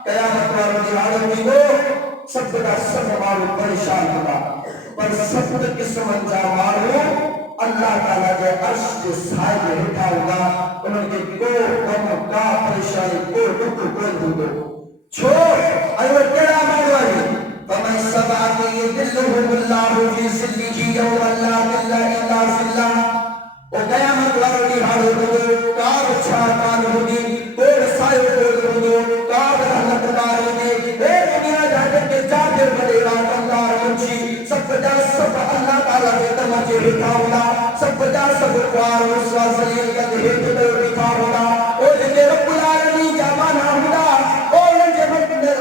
قیامت والوں کی عالمی کو سب کا سب مارو پریشان ہوگا پر سب قسم انجام مارو اللہ تعالیٰ کے عرش کے سائے میں رکھا ہوگا انہوں کے کوئی غم کا پریشانی کوئی دکھ کوئی دکھ چھوڑ ایوہ کیڑا مارو ہے فَمَنْ سَبَعَتِ يَدِلُّهُمُ اللَّهُ فِي ظِلِّهِ يَوْمَ لَا ظِلَّ إِلَّا ظِلُّهُ اور قیامت والوں کی حال ہوگی کار چھاکان ہوگی کوئی سائے ہوگی کار رحمت دار ہوگی اے دنیا جاتے کے جاتے بڑے راکمدار ہوگی سب جا سب اللہ تعالیٰ کے تمجھے رکھا ہوگا سب جا سب اقوار رسوا ذلیل کا دہیت پر رکھا ہوگا اور جنہیں رب العالمین کا مانا ہوگا اور انہیں مطا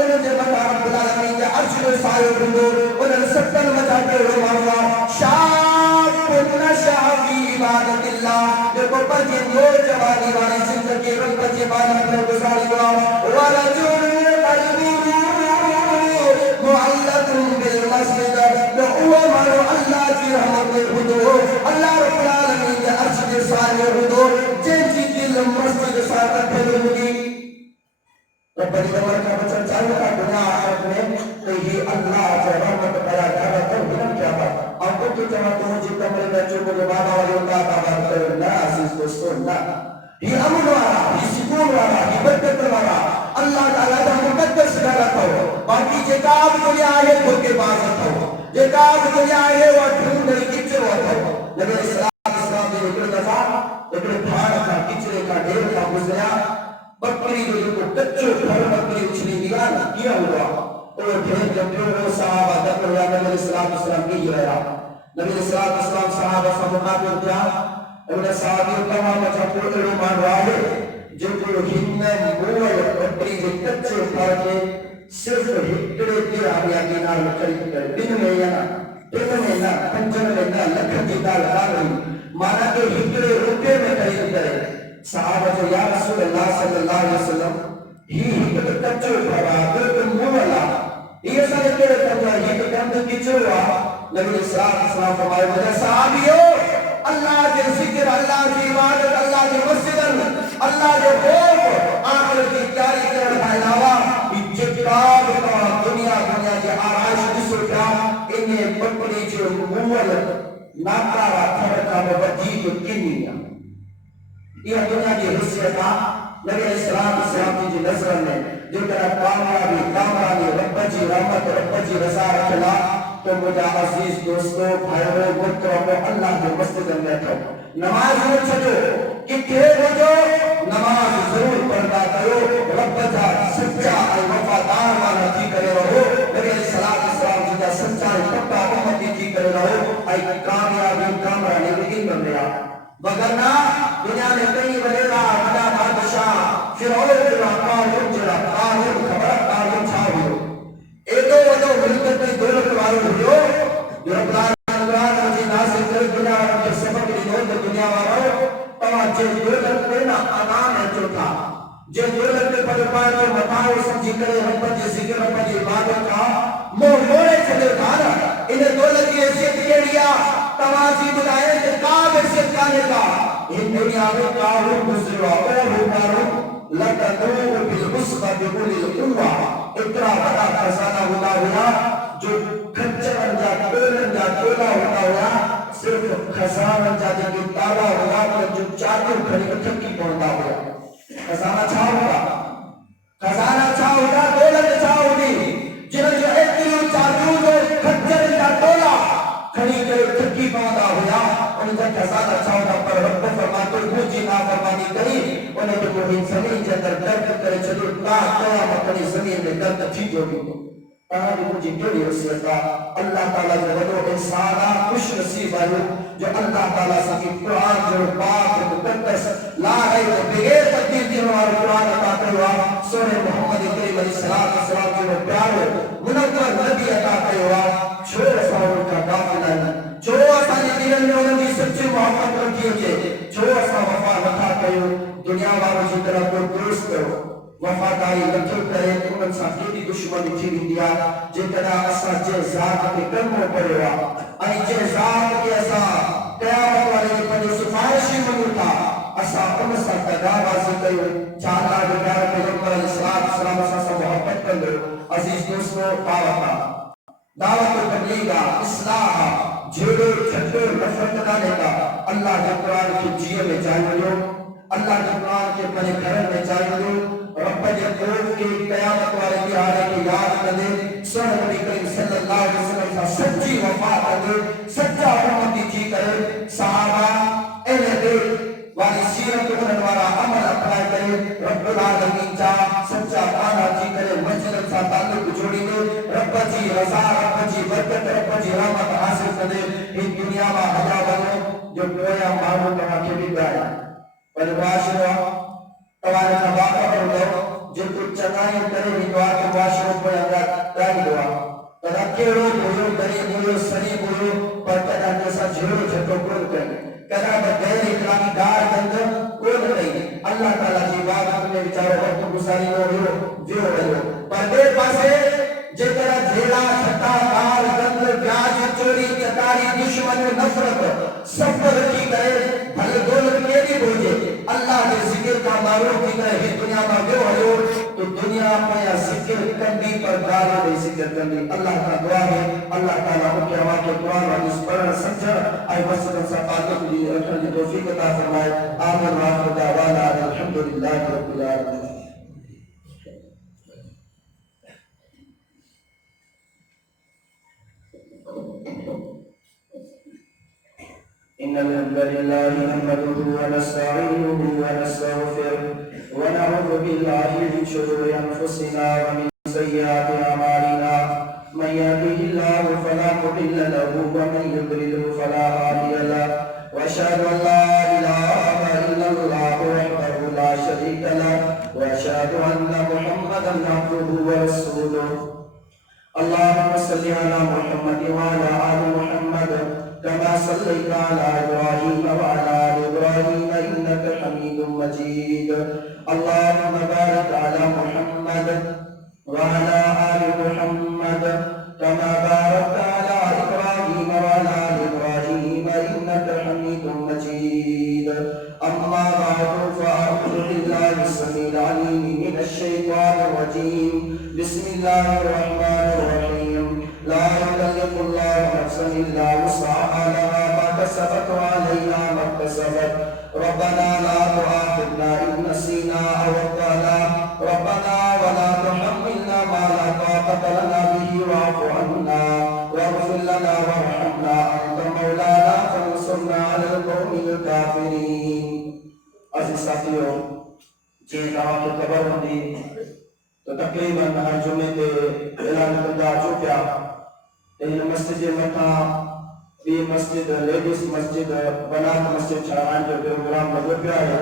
رب العالمین کے عرش میں سائے ہوگا انہیں سکتن مجھا کے روا ہوگا شاپ نشا فی عبادت اللہ جو پرجی نوجوانی والی زندگی رب پرجی عبادت میں گزاری ہوا ورجل قلبی معلق بالمسجد لہو مانو اللہ کی رحمت میں خودو اللہ رب العالمین کے عرش کے سائے خودو جن کی دل مسجد ساتھ پھر ہوگی رب العالمین کا بچن چاہیے کا دنیا آخرت میں کہ یہ اللہ جو رحمت پیدا کرتا تو ہم کیا بات اب تو جہاں تو مجھے کمرے بچوں کو جو بابا والی اللہ تعالیٰ کرے نا عزیز دوستو نا یہ امن والا یہ سکون والا یہ برکت والا اللہ تعالیٰ کا مقدس گھر رکھا ہو باقی جکاب دنیا آئے کھل کے باز رکھا ہو جکاب دنیا آئے وہ ڈھونڈ نہیں کچر رکھا ہو لیکن اسلام نے ایک دفعہ ایک بھاڑ کا کچرے کا ڈھیر کا گزریا بکری جو کو کچو گھر بکری اچھلی دیا کیا ہوا اور پھر جب وہ صحابہ دکھر یا نبی السلام کی رہا نبی السلام صحابہ سے مقابل کیا انہیں صحابیوں کا ماما جب پوڑے مان رہا ہے جب وہ ہمیں موڑ بکری جو کچے پھر کے صرف ہکڑے کے آگیا کے نال خرید کر دن میں یا نا پنجن میں نا لکھن کی دال رہی مانا کہ ہکڑے روپے میں خرید کرے صحابہ جو یا رسول اللہ صلی اللہ علیہ وسلم ہی ہکڑے کچے پھرا بالکل موڑا یہ سارے کیڑے کرنا یہ تو کم کی چوا نبی السلام فرمائے مجھے صحابیوں اللہ کے ذکر اللہ کی عبادت اللہ کے مسجد اللہ کے خوف آخر کی کا وجید کنیا یہ دنیا کی حیثیت نبی السلام کی نظر میں جو کہ کامیابی رب جی رحمت رب جی رضا رکھلا تو مجھے عزیز دوستو بھائیو محترمو اللہ کے مسجد میں بیٹھو نماز نہ چھڈو کتنے وجو نماز ضرور پڑھنا کرو رب جا سچا وفادار والا تھی کرے رہو نبی السلام جی کا سچا پکا امتی تھی کرے رہو ائی کامیابی کامرانی لیکن بن گیا وگرنہ دنیا میں کئی ولیلا بڑا بادشاہ فرعون جڑا قارون جڑا قارون خبر قارون چھا ہوئے ایڈو وڈو ملکت میں دولت والو ہوئے جو رب العالمین جی نازل کر دنیا کے سبب کی دنیا والو تمام جن دولت میں نا انام ہے جو تھا جن دولت میں پڑھپائے تو مطاؤ سمجھی کرے رب جی ذکر رب جی عبادت کا موڑے چلے دھانا انہیں دولت کی حیثیت کے لیا توازی بلائے کہ کعب حیثیت کانے کا ان دنیا میں قارون گزروا اور قارون لَتَدْعُوا بِالْعُصْبَةِ بِأُولِي الْقُوَّةِ اتنا بڑا خزانہ ہوتا ہوا جو کھچر انجا تولا ہوتا ہوا صرف خزانہ انجا جنگی تالا ہوا جو چاہتے کھڑی کھڑکی پہنتا ہوا خزانہ چھا ہوگا خزانہ چھا ہوگا دولت چھا ہوگی جنہوں جو ایتیوں چاہتوں جو کھچر انجا تولا کھڑی کھڑکی پہنتا ہوا انہیں جب خزانہ چھا ہوگا پر رب فرماتے مجھے نافرمانی کری انہیں تو کوئی زمین کے اندر درد کرے چلو تا قیامت اپنی زمین میں درد تھی جو بھی کہاں بھی مجھے کیوں حیثیت کا اللہ تعالیٰ جو ودو انسانا خوش نصیب ہے جو اللہ تعالیٰ سے کی قرآن جو پاک مقدس لا ہے جو بغیر تبدیل کی ہمارا قرآن عطا کروا سورہ محمد کریم علیہ السلام کے وہ پیارو منور نبی عطا کروا چھوڑ ساؤں کا قافلہ چھوڑ آسانی دلن میں انہوں نے سچے محمد رکھی ہوئے چھوڑ آسان وفا نتا کرو دنیا والوں کی طرح کو درست کرو وفاداری لکھو کرے تو ان ساتھی دشمن تھی دیا جتنا اسا جے ذات کے کلموں پڑے ہوا ای جے ذات کے اسا قیامت والے پر سفارشی منگتا اسا ان سا تدابازی کرو چاہتا بکار پیغمبر علیہ السلام اسا محبت کر لو عزیز دوستو دعوت و تبلیغہ اصلاح جھیڑے چھٹے نفرت لانے کا اللہ کے قرآن کی جیے میں جائے لو اللہ کے قرآن کے پنے گھر میں جائے لو رب کے خوف کے قیامت والے کی آنے کی یاد کر دے سن نبی کریم صلی اللہ علیہ وسلم کا سچی وفا کر دے سچا امتی جی کرے صحابہ اہل بیت والی سیرت انوارا عمل اپنائے کرے رب العالمین چاہ سچا پانا جی کرے مسجد سا تعلق جوڑی دے رب جی رضا رب جی برکت رب جی رحمت حاصل کر دے ان دنیا میں حجا بنو جو کویا مارو کہاں کے بھی گائے پر معاشرہ تمہارے نباقہ پر لو جو کچھ چنائی کرے ہی دعا کے معاشروں پر اندر دائی دعا تدا کیڑو بھولو دری بھولو سری بھولو پر تدا جیسا جھیڑو جھٹو کون کریں کدا بغیر اکرامی دار دندر کون کریں اللہ تعالیٰ کی بات اپنے بچاروں وقت گزاری ہو جو رہو پر دیر پاسے جتنا جھیڑا چھتا دار دندر بیاج چوری چتاری دشمن نفرت سفر کی کرے بھلے دولت کے بھی بھوجے اللہ کے ذکر کا معروف کی کرے ہی دنیا میں جو ہو تو دنیا میں ذکر کرنی پر دارے دے ذکر کرنی اللہ کا دعا ہے اللہ تعالیٰ ان کے ہوا کے قرآن حدیث پڑھنا سمجھا آئی مسجد سے تعلق لی رکھنے کی توفیق عطا فرمائے آمین وآخر دعوانا الحمدللہ رب العالمین إن الحمد لله نحمده ونستعينه ونستغفره ونعوذ بالله من شرور أنفسنا ومن سيئات أعمالنا من يهده الله فلا مضل له ومن يضلل فلا هادي له وأشهد أن لا إله إلا الله وحده لا شريك له وأشهد أن محمدا عبده ورسوله اللهم صل على محمد وعلى آل محمد كما صليت على إبراهيم وعلى آل إبراهيم إنك حميد مجيد اللهم بارك على محمد وعلى آل محمد كما باركت على إبراهيم وعلى آل إبراهيم إنك حميد مجيد أما بعد فأعوذ بالله السميع العليم من الشيطان الرجيم بسم الله الرحمن الرحيم لا يكلف الله نفسا إلا وسعها لها ما كسبت وعليها وقانا ربنا ولا تحملنا ما لا طاقة لنا به واعف عنا واغفر لنا وارحمنا أنت مولانا فانصرنا على القوم الكافرين. عزیز ساتھیو، جی تمام کی خبر ہوندی تو تقریباً ہر جمعے تے اعلان کندا چو پیا ان مسجد مٹھا بھی مسجد لیڈیز مسجد بنات مسجد چھڑائن جو پروگرام لگو پیا ہے.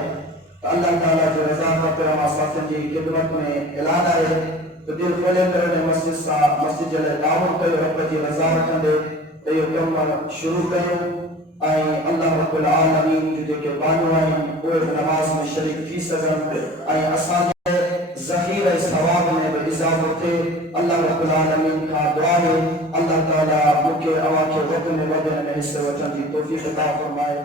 اللہ تعالیٰ جو رضا خاطر ہما ساتھن جی خدمت میں اعلان آئے تو دل کھولے کرنے مسجد سا مسجد جلے تعاون کئی رب جی رضا رکھندے تو یہ کم شروع کریں آئیں. اللہ رب العالمین جو کہ بانو آئیں وہ نماز میں شریک تھی سکن آئیں اسان ذخیرہ ثواب میں اضافت تھے. اللہ رب العالمین کا دعا ہے اللہ تعالیٰ مکہ اواں کے وقت میں بدن میں حصہ وطن دی توفیق عطا فرمائے.